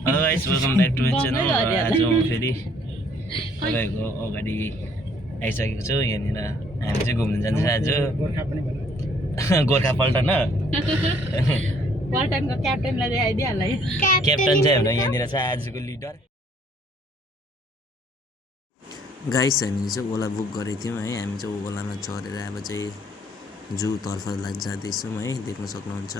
Hello guys welcome back to my channel. आज म फेरि तपाईँको अगाडि आइसकेको छु। यहाँनिर हामी चाहिँ घुम्न जान्छ आज गोर्खा पल्टन पल्टनको क्याप्टेनलाई देखाइदिइहाल्ला है। क्याप्टन चाहिँ हाम्रो यहाँनिर छ आजको लिडर। गाइस हामीले चाहिँ ओला बुक गरेको थियौँ है। हामी चाहिँ ओलामा चढेर अब चाहिँ जूतर्फ जाँदैछौँ है। देख्न सक्नुहुन्छ।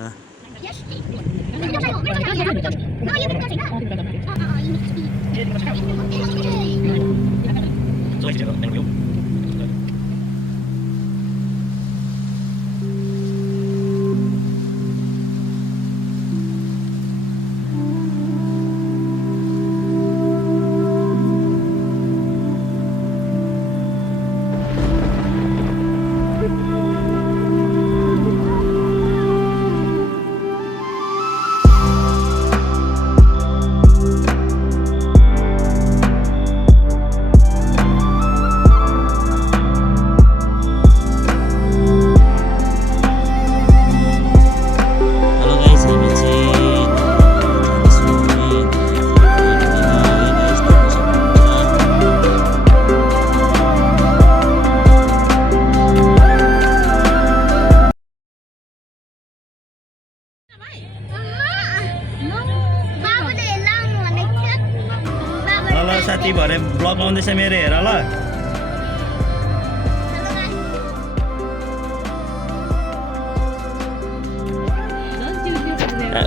साथी भरे ब्लग आउँदैछ मेरो, हेर ल।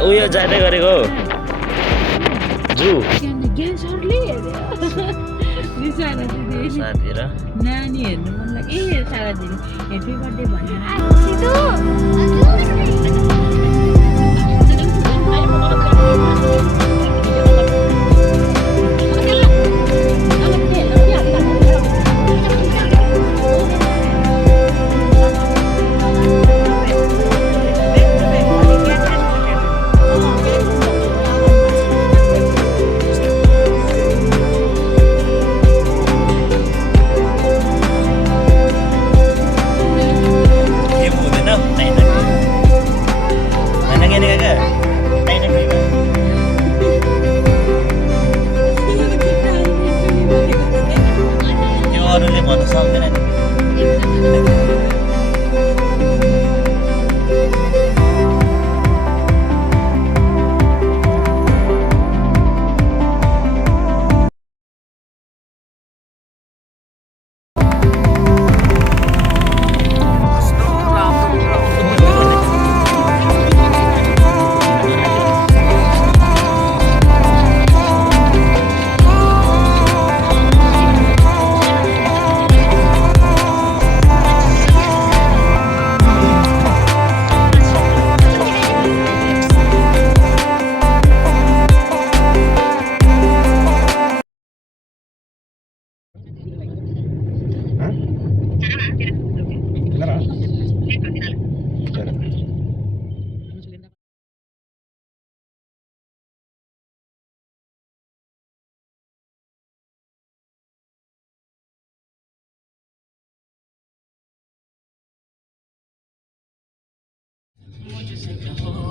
उयो जाँदै गरेको जू साथी र नानी हेर्नु मन लाग्यो। ए साराजीले ह्याप्पी बर्थडे भनेर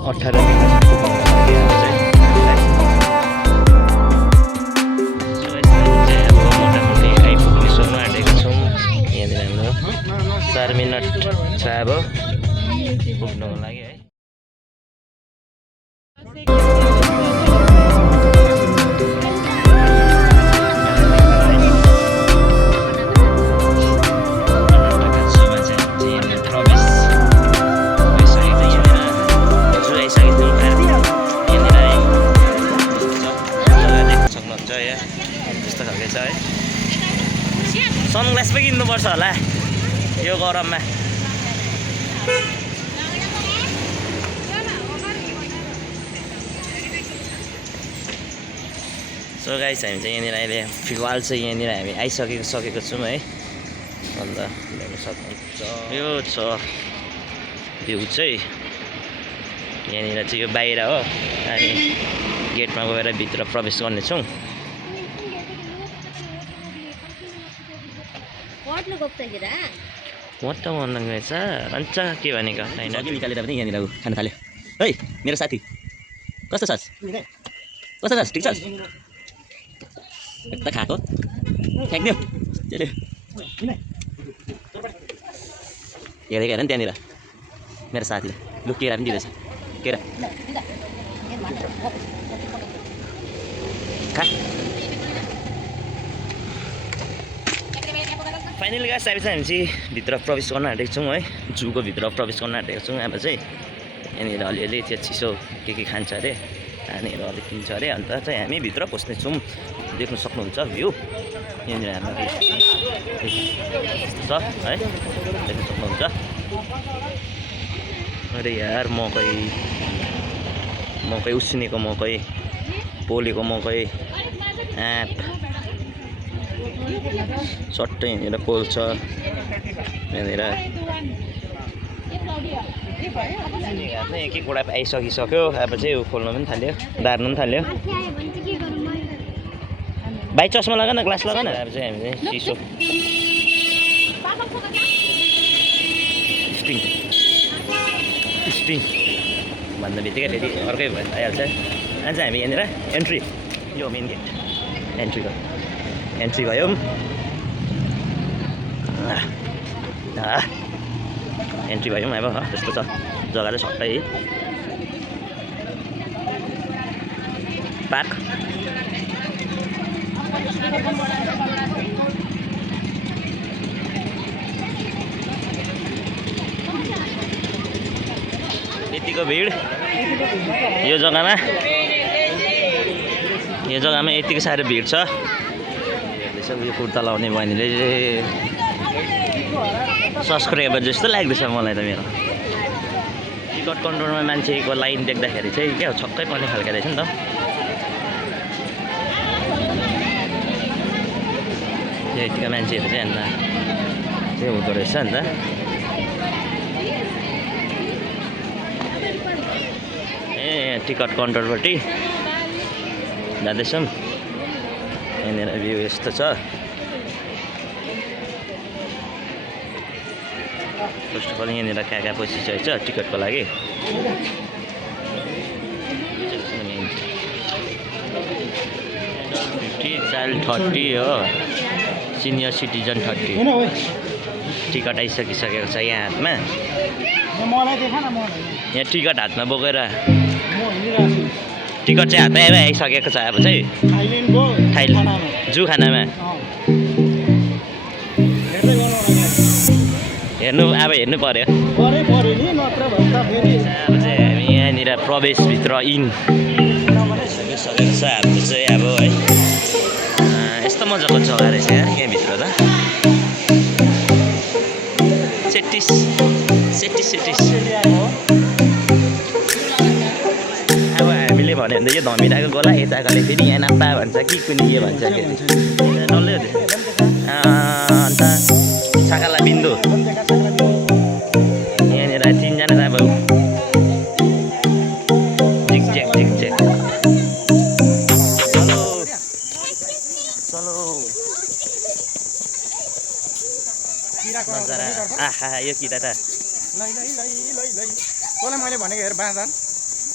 अठार मिनट मोटामोटी आइपुग्ने सोमा आँटेका छौँ। यहाँनिर हाम्रो 4 मिनट छ अब पुग्नुको लागि है। सनग्लास पनि किन्नुपर्छ होला यो गरममा। सो गाइस हामी चाहिँ यहाँनिर अहिले फिलहाल चाहिँ यहाँनिर हामी आइसकेको छौँ है। अन्त हेर्न सक्नुहुन्छ यो छ भ्यू चाहिँ। यहाँनिर चाहिँ यो बाहिर हो। हामी गेटमा गएर भित्र प्रवेश गर्नेछौँ। मत मन रहेछ भन्छ के भनेको होइन। निकालेर पनि यहाँनिर खान थाल्यो है मेरो साथी। कस्तो छस्? कस्तो छस् ठिक छस् एकदम खाएको फ्याँक्दियो त्यसले हेरेको हेर नि त्यहाँनिर मेरो साथीले लु केरा पनि दिँदैछ केरा खा फाइनली गाइस हामी चाहिँ भित्र प्रवेश गर्न आँटेको छौँ है जूको भित्र प्रवेश गर्न आँटेको छौँ अब चाहिँ यहाँनिर अलिअलि त्यो चिसो के खान्छ अरे खानेहरू अलिक किन्छ अरे अन्त चाहिँ हामी भित्र पस्नेछौँ देख्न सक्नुहुन्छ भ्यू यहाँनिर हाम्रो छ है देख्न सक्नुहुन्छ अरे यार मकै उसिनेको मकै पोलेको मकै आँप सट्टै यहाँनिर पोल्छ यहाँनिर एक एकवटा आइसकिसक्यो अब चाहिँ खोल्न पनि थाल्यो दार्नु पनि थाल्यो भाइ चस्मा लगा न ग्लास लगा न अब चाहिँ हामी चाहिँ चिसो स्टिङ भन्दा बित्तिकै फेरि अर्कै भएर आइहाल्छ आज हामी यहाँनिर एन्ट्री यो मेन गेट एन्ट्री भयो एन्ट्री भयौँ अब त्यस्तो छ जग्गा चाहिँ सट्टै पार्क यतिको भिड यो जग्गामा यतिको साह्रो भिड छ यो कुर्ता लाउने बहिनीले सब्सक्राइबर जस्तो लाग्दैछ मलाई त मेरो टिकट काउन्टरमा मान्छेको लाइन देख्दाखेरि चाहिँ क्या छक्कै पर्ने खालको रहेछ नि त यतिको मान्छेहरू चाहिँ अन्त चाहिँ हुँदो रहेछ नि त ए टिकट काउन्टरपट्टि जाँदैछौँ यहाँनिर भ्यू यस्तो छ फर्स्ट अफ अल यहाँनिर कहाँ बसिसकेको छ टिकटको लागि 50 चाइल्ड 30 हो सिनियर सिटिजन 30 टिकट आइसकिसकेको छ यहाँ हातमा यहाँ टिकट हातमा बोकेर टिकट चाहिँ हातमै आइसकेको छ अब चाहिँ जू खानामा हेर्नु पर्यो अब चाहिँ हामी यहाँनिर प्रवेशभित्र इन सकेको छ हाम्रो चाहिँ अब है यस्तो मजाको जग्गा रहेछ यार यहाँभित्र त सेटिस अब हामीले भन्यो भने त यो धमिराको गोला यताकोले फेरि यहाँ नाप्पा भन्छ कि कुनै के भन्छ डल्लै अन्त साकाला बिन्दु यहाँनिर तिनजना चाहिँ अब झिकझ्याक चलो आहा यो किरा त तँलाई मैले भनेको हेर बाँदर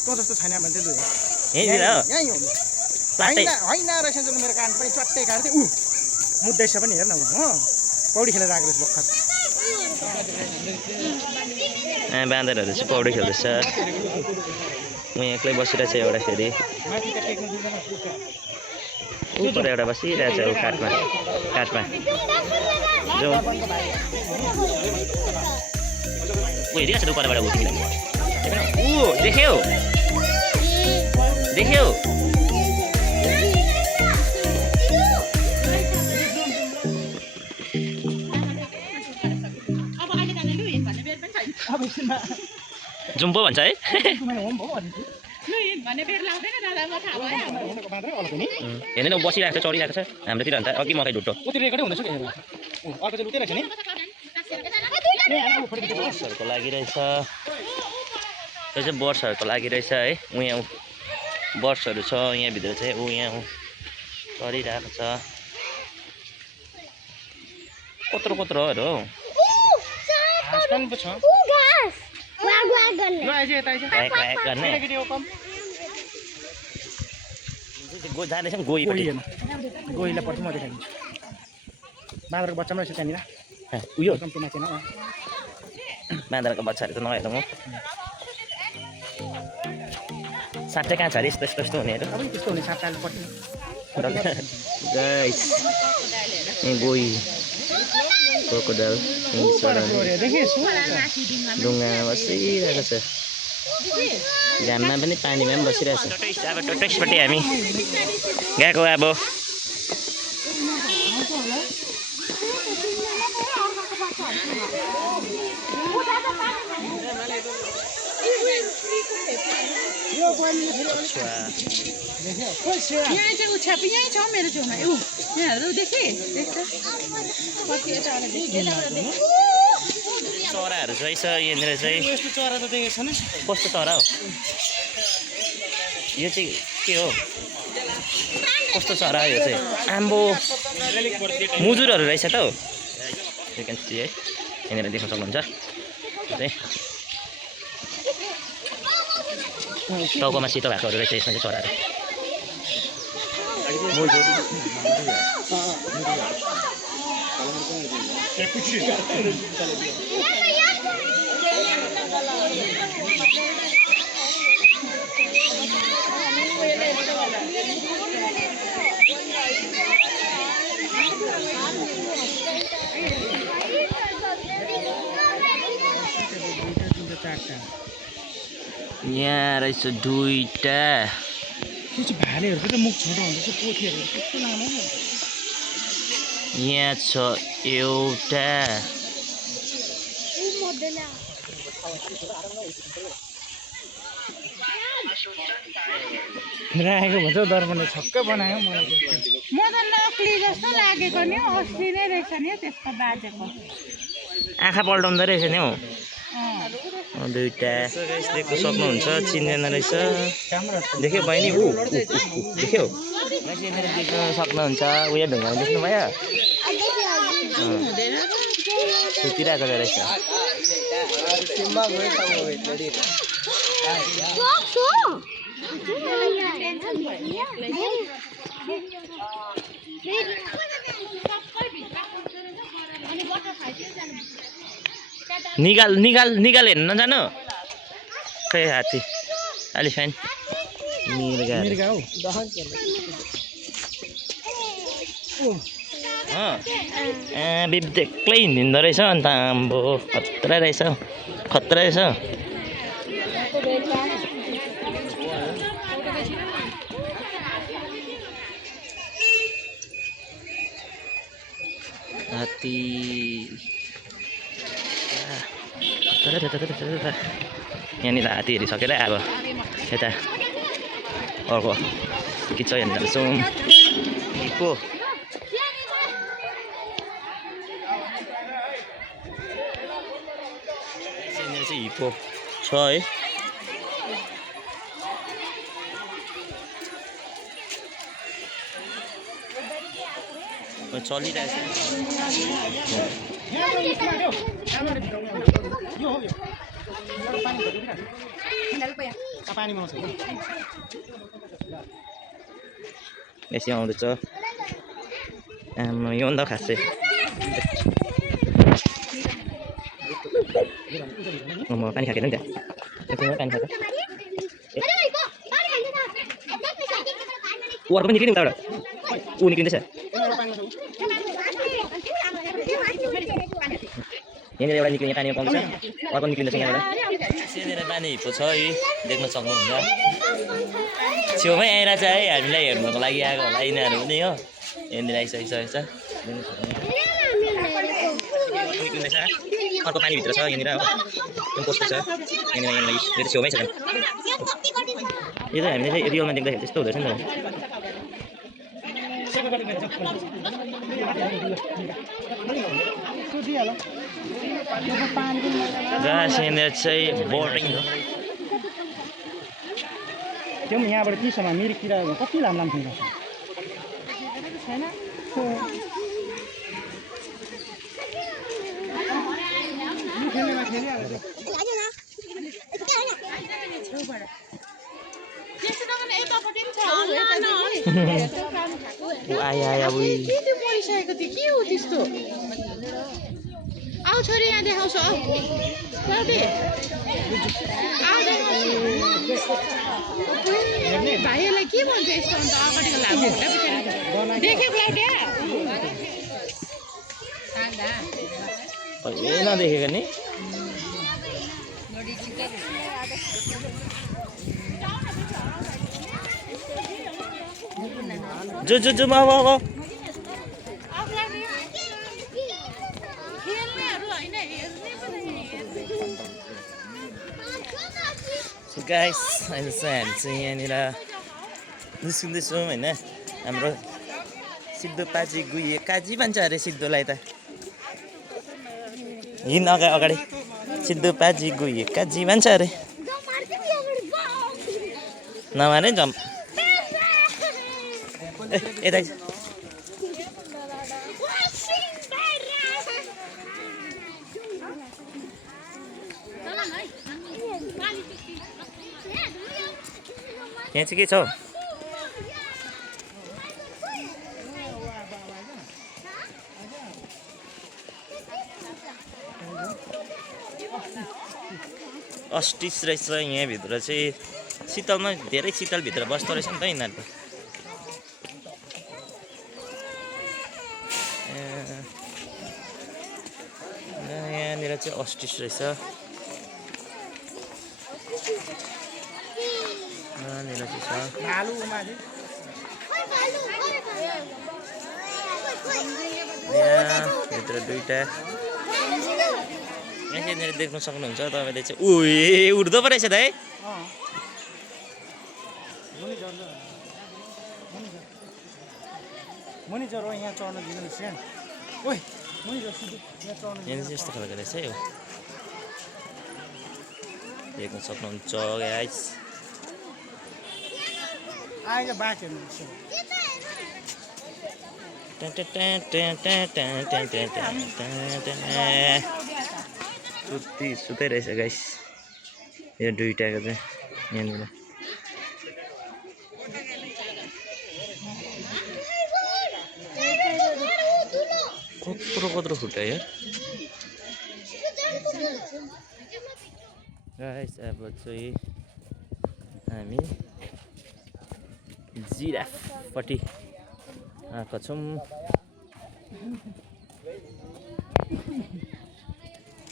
तँ जस्तो छैन भने चाहिँ यहीँनिर हो यहीँ हो होइन रहेछ मेरो कान पनि चट्टै काट्थ्यो मुद्दैछ पनि हेर्न हो पौडी खेलेर आएको रहेछ भर्खर बाँदरहरू चाहिँ पौडी खेल्दैछ म एक्लै बसिरहेको छु एउटा फेरि ऊपर एउटा बसिरहेको छ काठमा जाउँ हेरिरहेको छ उपरबाट देख्यौ जुम्बो भन्छ है हेर्दैन बसिरहेको छ चढिरहेको छ हाम्रोतिर अन्त अघि मकै ढुट्टो बर्ड्सहरूको लागिरहेछ यो चाहिँ बर्ड्सहरूको लागिरहेछ है यहाँ बर्ड्सहरू छ यहाँभित्र चाहिँ यहाँ चढिरहेको छ कत्रो हो जाँदैछ नि गोहीपट्टि गोही हेर्नु गोहीलाई पछि म देखाइदिन्छु बाँदरको बच्चा पनि रहेछ त्यहाँनिर उयो कम्ती माथि न बाँदरको बच्चाहरू त नहेर म साँच्चै कहाँ छ अरे यस्तो यस्तो यस्तो हुनेहरू अब त्यस्तो हुने सातटाले पछि गाइस यहाँ गोही क्रोकोडाइल ढुङ्गामा बसिरहेको छ घाममा पनि पानीमा पनि बसिरहेको छ अब टोटोइसपट्टि हामी गएको अब यहाँ चाहिँ ऊ छ्यापी यहीँ छ मेरो छेउमा ऊ यहाँ हेर्दा देखेँ कति यताबाट देखेँ चराहरू चाहिँ छ यहाँनिर चाहिँ यस्तो चरा त देखेको छैन कस्तो चरा हो यो चाहिँ के हो कस्तो चरा हो यो चाहिँ आम्बो मुजुरहरू रहेछ त हौ भ्याकेन्सी है यहाँनिर देख्न सक्नुहुन्छ टाउकोमा सेतो भएकोहरू रहेछ यसमा चाहिँ चराहरू मुजुर यहाँ रहेछ दुईटा त्यो चाहिँ भालेहरूको त मुख छोटो हुन्छ पोथीहरू कस्तो लामो यहाँ छ एउटा राखेको भन्छ दर्पणले छक्कै बनायो मलाई म त नक्ली जस्तो लागेको नि असली नै रहेछ नि त्यसको बाजेको आँखा पल्टाउँदो रहेछ नि हौ दुईटा देख्न सक्नुहुन्छ चिन्दैन रहेछ देख्यो बहिनी ऊ देख्यो देख्न सक्नुहुन्छ उयो ढुङ्गामा देख्नुभयो सुतिरहेको रहेछ निकाल निकाल निकाल हेर्नु नजानु खै हात्ती एलिफेन्ट मिर्गा हौ बेग्लै हिँड्दो रहेछ अन्त आम्बो खतरा रहेछ खतरा रहेछ हात्ती यहाँनिर हात्ती हेरिसकेर अब यता अर्को के छ हेर्न जान्छौँ को यहाँनिर चाहिँ हिप्पो छ है चलिरहेछ बेसी आउँदैछ यो अन्त खासै म पानी खाएको नि त्यहाँ पानी खाएको ऊ अर्को पनि निक्लिने उताबाट ऊ निक्लिँदैछ यहाँनिर एउटा निक्लिने पानी पाउँछ अर्को निक्लिँदैछ यहाँबाट यहाँनिर पानी हिप्पो छ है देख्न सक्नुहुन्छ छेउमै आइरहेछ है हामीलाई हेर्नुको लागि आएको होला यिनीहरू पनि हो यहाँनिर आइसकिसकेको छ निक्लिँदैछ अर्को पानीभित्र छ यहाँनिर हो त्यो कस्तो छ यहाँनिर यहाँनिर छेउमै छ यो चाहिँ हामीले चाहिँ रियलमा देख्दाखेरि त्यस्तो हुँदैछ नि यहाँनिर चाहिँ बोटिङ हो त्यो पनि यहाँबाट चिसोमा मिरिकतिर कति लामो लामो थिन्छ छैन त्यस्तो त पनि छ ऊ यतादेखि काम खाएको ऊ आया उही के त्यो परिसकेको थियो के हो त्यस्तो आऊ छोरी यहाँ देखाउँछ आऊ क्लाउडी आऊ भाइहरूलाई के भन्छ यस्तो अन्त अगाडिको लामो देख्यो क्लाउडिया कहिले नदेखेको नि जो अब गाइस अहिले चाहिँ हामी चाहिँ यहाँनिर निस्किँदैछौँ होइन हाम्रो सिद्धो पाजी गुइए काजी भन्छ अरे सिद्धोलाई त हिँड अगाडि सिद्धो पाजी गुइए काजी भन्छ अरे नमाने जम्प यता यहाँ चाहिँ के छ अस्टिस रहेछ यहाँभित्र चाहिँ शीतलमा धेरै शीतलभित्र बस्दो रहेछ नि त यिनीहरू त यहाँनिर चाहिँ अस्टिस रहेछ यहाँनिर चाहिँ छ यहाँभित्र दुईवटा यहाँनिर देख्न सक्नुहुन्छ तपाईँले चाहिँ उही उड्दो पो रहेछ त है मनिजर हो यहाँ चढ्न दिनुहोस् यहाँ ओइ मनिजर सिधै यहाँ चढ्न यहाँ चाहिँ यस्तो खालको रहेछ है हो देख्न सक्नुहुन्छ गाइस आएर बाँक हेर्नुहोस् सुतै रहेछ गाइस यो दुईटाको चाहिँ यहाँनिर कत्रो खुट्टा यार गाइस अब चाहिँ हामी जिराफपट्टि आएको छौँ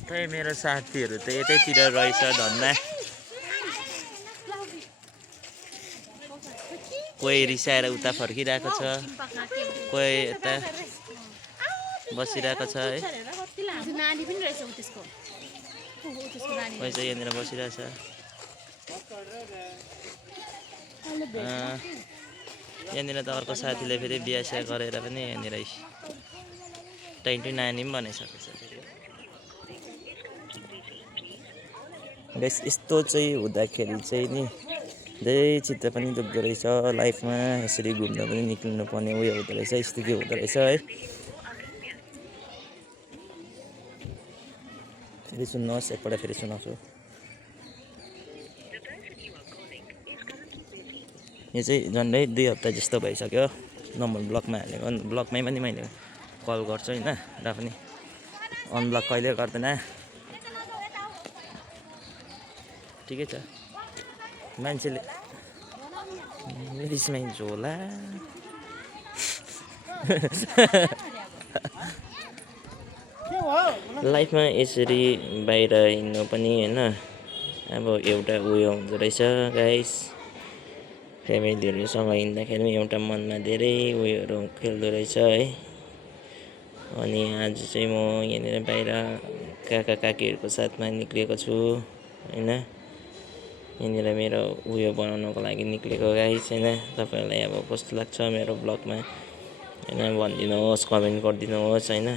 खै मेरो साथीहरू त यतैतिर रहेछ धन्दा कोही रिसाएर उता फर्किरहेको छ कोही यता बसिरहेको छ है कोही चाहिँ यहाँनिर बसिरहेछ यहाँनिर त अर्को साथीले फेरि बिहा गरेर पनि यहाँनिर टाइटु नानी पनि बनाइसकेको छ गाइस यस्तो चाहिँ हुँदाखेरि चाहिँ नि धेरै चित्त पनि दुख्दो रहेछ लाइफमा यसरी घुम्न पनि निक्लिनु पर्ने उयो हुँदो रहेछ स्थिति हुँदो रहेछ है फेरि सुन्नुहोस् एकपल्ट फेरि सुनाउँछु यो चाहिँ झन्डै 2 हप्ता जस्तो भइसक्यो नम्बर ब्लकमा हालेको ब्लकमै पनि मैले कल गर्छु होइन र पनि अनब्लक कहिले गर्दैन ठिकै छ मान्छेले रिसमै झोला लाइफमा यसरी बाहिर हिँड्नु पनि होइन अब एउटा उयो हुँदो रहेछ गाइस फ्यामिलीहरूसँग हिँड्दाखेरि पनि एउटा मनमा धेरै उयोहरू खेल्दो रहेछ है अनि आज चाहिँ म यहाँनिर बाहिर काका काकीहरूको साथमा निक्लिएको छु होइन यहाँनिर मेरो उयो बनाउनको लागि निक्लेको गाइस होइन तपाईँहरूलाई अब कस्तो लाग्छ मेरो ब्लगमा होइन भनिदिनुहोस् कमेन्ट गरिदिनुहोस् होइन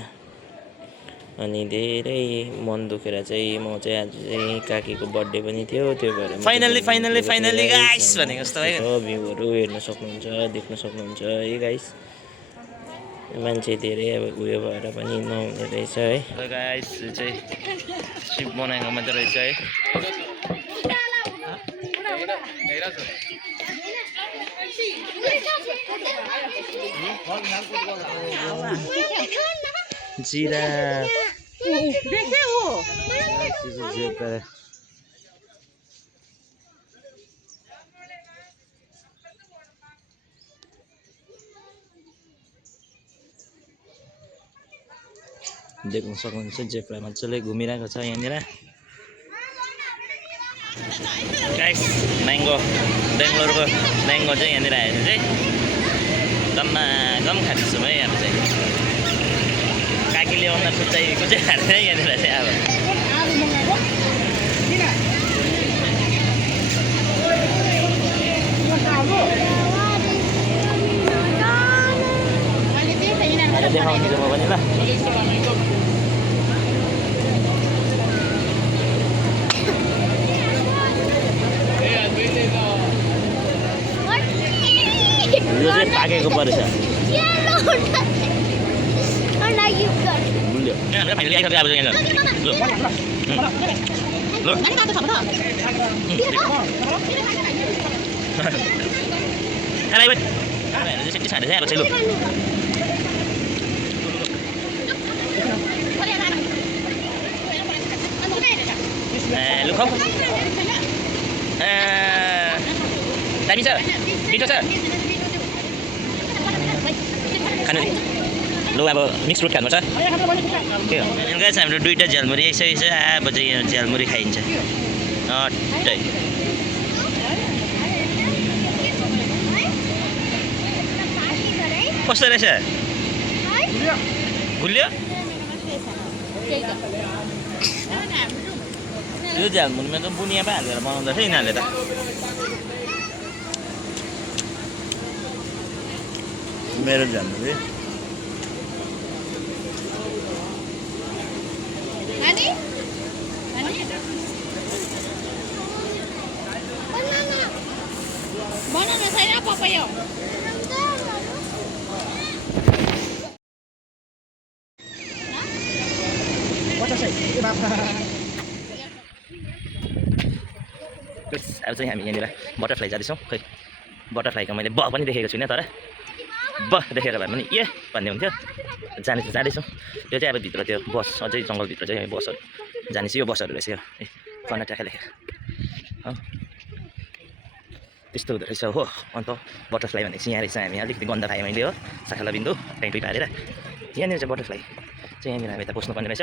अनि धेरै मन दुखेर चाहिँ म चाहिँ आज चाहिँ काकीको बर्थडे पनि थियो त्यो भएर फाइनली गाइस भनेको जस्तो है भ्यूहरू हेर्न सक्नुहुन्छ देख्न सक्नुहुन्छ है गाइस मान्छे धेरै अब उयो भएर पनि नहुने रहेछ है गाइस चाहिँ सिप बनाएको मात्रै रहेछ है जिरा देखे वो देख्न सक्नुहुन्छ जेब्रा मजाले घुमिरहेको छ यहाँनिर गाइस म्याङ्गो बेङ्गलोरको म्याङ्गो चाहिँ यहाँनिर आएर चाहिँ गम खाएको छु है अब चाहिँ काकीले आउँदा कुचाइ खाँदैन यहाँनिर चाहिँ अब देखाउँछु म पनि ल यो चाहिँ पाकेको परेछ बुल्यो लु खाऊ दामी छ मिठो छ खानु लु अब मिक्स फ्रुट खानु छ के हो हाम्रो दुईवटा झ्यालमुरी आइसकेको छ अब चाहिँ यो झ्यालमुरी खाइन्छ अट्टै कस्तो रहेछ गुलियो यो झ्यालमुरीमा त बुनिया पो हालेर बनाउँदा थियो यिनीहरूले त मेरो झ्यालमुरी बनाउन छैन पपायो अब चाहिँ हामी यहाँनिर बटरफ्लाई जाँदैछौँ खै बटरफ्लाईको मैले ब पनि देखेको छुइनँ तर ब देखेर भए पनि ए भन्ने हुन्थ्यो जाँदैछौँ यो चाहिँ अब भित्र त्यो बस अझै जङ्गलभित्र चाहिँ बसहरू जानेछु यो बसहरू रहेछ यो ए कर्नाटक लेखेर त्यस्तो हुँदो रहेछ हो अन्त बटरफ्लाई भनेको चाहिँ यहाँ रहेछ हामी अलिकति गन्ध खाएँ मैले हो साखेला बिन्दु ट्याङ्की पारेर यहाँनिर चाहिँ बटरफ्लाई चाहिँ यहाँनिर हामी त बस्नुपर्ने रहेछ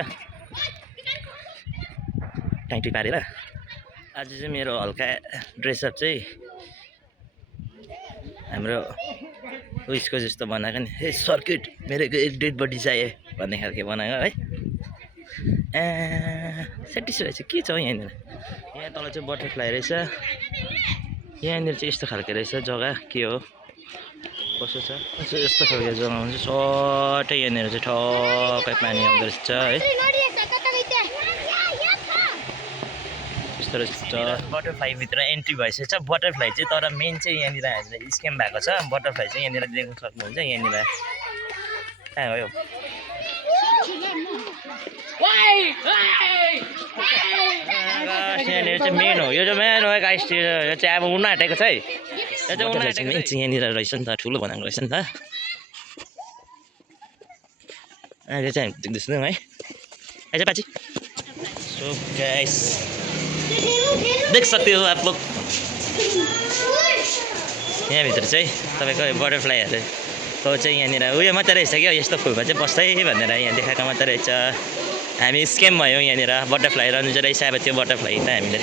ट्याङ्की पारेर आज चाहिँ मेरो हल्का ड्रेसअप चाहिँ हाम्रो उयसको जस्तो बनाएको नि हे सर्किट मेरो एक डेड बडी चाहियो भन्ने खालको बनाएको है सेटिस रहेछ के छ हौ यहाँनिर यहाँ तल चाहिँ बटरफ्लाई रहेछ यहाँनिर चाहिँ यस्तो खालको रहेछ जग्गा के हो कसो छ यस्तो खालको जग्गा हुन्छ सट्टै यहाँनिर चाहिँ ठक्कै पानी आउँदो रहेछ है बटरफ्लाईभित्र एन्ट्री भइसकेको छ बटरफ्लाई चाहिँ तर मेन चाहिँ यहाँनिर हामीलाई स्क्याम भएको छ बटरफ्लाई चाहिँ यहाँनिर देख्न सक्नुहुन्छ यहाँनिर कहाँ गयो यहाँनिर चाहिँ मेन हो यो चाहिँ मेन हो गाइस यो चाहिँ अब उड्न आँटेको छ है यो चाहिँ मेन चाहिँ यहाँनिर रहेछ नि त ठुलो बनाएको रहेछ नि त अहिले चाहिँ हामी देख्दैछौँ है आइज पाची सो गाइस देख सकते हो आप लोग यहाँभित्र चाहिँ तपाईँको बटरफ्लाईहरू तो चाहिँ यहाँनिर उयो मात्रै रहेछ क्या यस्तो फुलमा चाहिँ बस्दै भनेर यहाँ देखाएको मात्रै रहेछ हामी स्क्याम भयो यहाँनिर बटरफ्लाई रहनु चाहिँ रहेछ अब त्यो बटरफ्लाई त हामीले त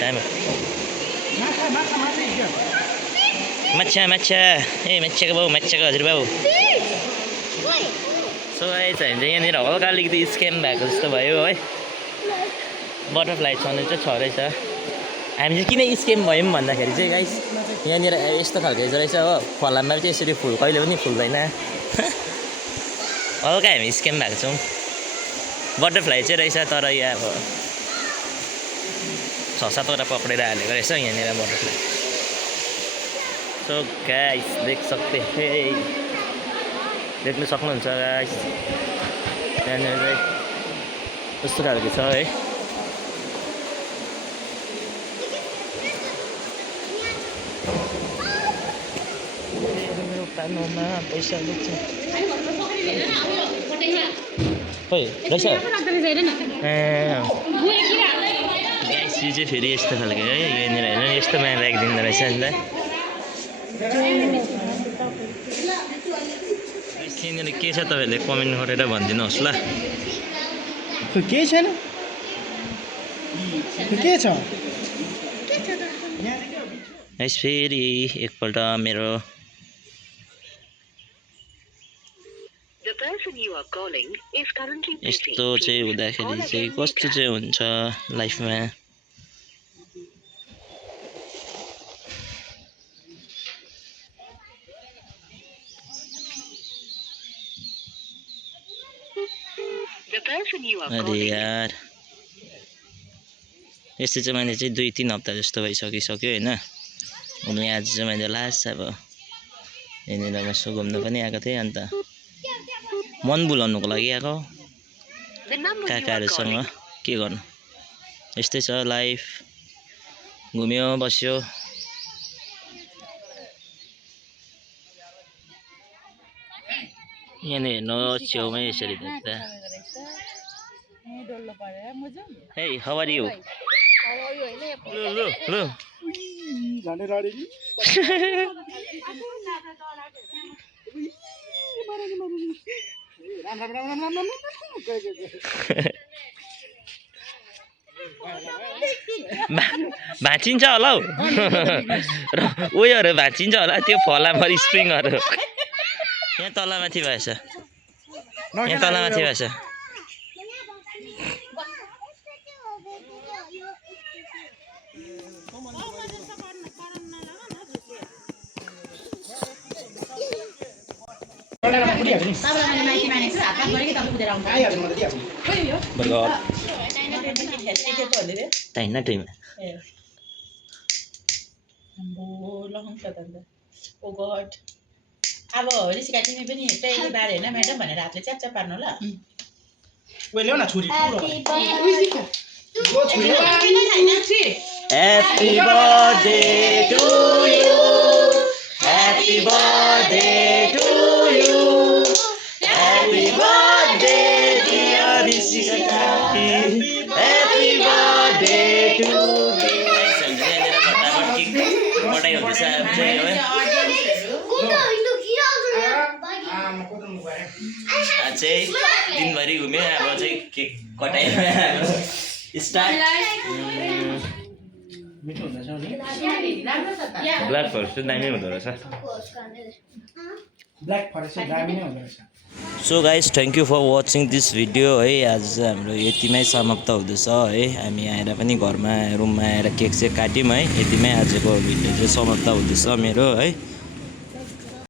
माछा माछा ए माछाको बाउ माछाको हजुर बाउ सो आएछ हामी चाहिँ यहाँनिर हल्का अलिकति स्क्याम भएको जस्तो भयो है बटरफ्लाई छनु चाहिँ छ रहेछ हामी चाहिँ किन स्क्याम भयौँ भन्दाखेरि चाहिँ गाइस यहाँनिर यस्तो खालको रहेछ हो फलाममा चाहिँ यसरी फुल कहिले पनि फुल्दैन हल्का हामी स्क्याम भएको छौँ बटरफ्लाई चाहिँ रहेछ तर यहाँ अब 6-7वटा पक्रेर हालेको रहेछ यहाँनिर बटरफ्लाई सो गाइस देख्नु सक्नुहुन्छ गाइस यहाँनिर चाहिँ यस्तो खालको छ है खानुमा पैसा लुक्छ खोइ रहेछ गाइस यो चाहिँ फेरि यस्तो खालको है यहाँनिर होइन यस्तोमा राखिदिँदो रहेछ नि त यहाँनिर के छ तपाईँहरूले कमेन्ट गरेर भनिदिनुहोस् ल केही छैन के छ गाइस फेरि एकपल्ट मेरो यस्तो चाहिँ हुँदाखेरि चाहिँ कस्तो चाहिँ हुन्छ लाइफमा अरे यार यस्तो चाहिँ मैले चाहिँ 2-3 हप्ता जस्तो भइसकिसक्यो होइन अनि आज चाहिँ मैले लास्ट अब यहाँनिर यसो घुम्नु पनि आएको थिएँ अन्त मन भुलाउनुको लागि आएको काकाहरूसँग के गर्नु यस्तै छ लाइफ घुम्यो बस्यो यहाँनिर हेर्नु छेउमै यसरी देख्दा हे हाउ आर यु लु झन्डै रडी भाँचिन्छ होला हौ उयोहरू भाँचिन्छ होला त्यो फलामरी स्प्रिङहरू यहाँ तलमाथि भएछ यहाँ तलमाथि भएछ टाइम टाइम अब रिसिका तिमी पनि ट्रेन बार होइन म्याडम भनेर हातले च्याप पार्नु ल ल्याउ न छुरी Happy birthday to you. Happy birthday to you. Happy birthday dear Rishika. Happy birthday to you. पढाइ हुँदैछ आज चाहिँ दिनभरि घुम्यो अब चाहिँ केक कटाइमा स्टार्ट ब्ल्याक फरेस्ट चाहिँ दामी हुँदो रहेछ ब्ल्याक फरेस्ट चाहिँ दामी नै हुँदो रहेछ so guys thank you for watching this video है आज हाम्रो यतिमै समाप्त हुँदैछ है हामी आएर पनि घरमा रुममा आएर केक चाहिँ काट्यौँ है यतिमै आजको भिडियो चाहिँ समाप्त हुँदैछ मेरो है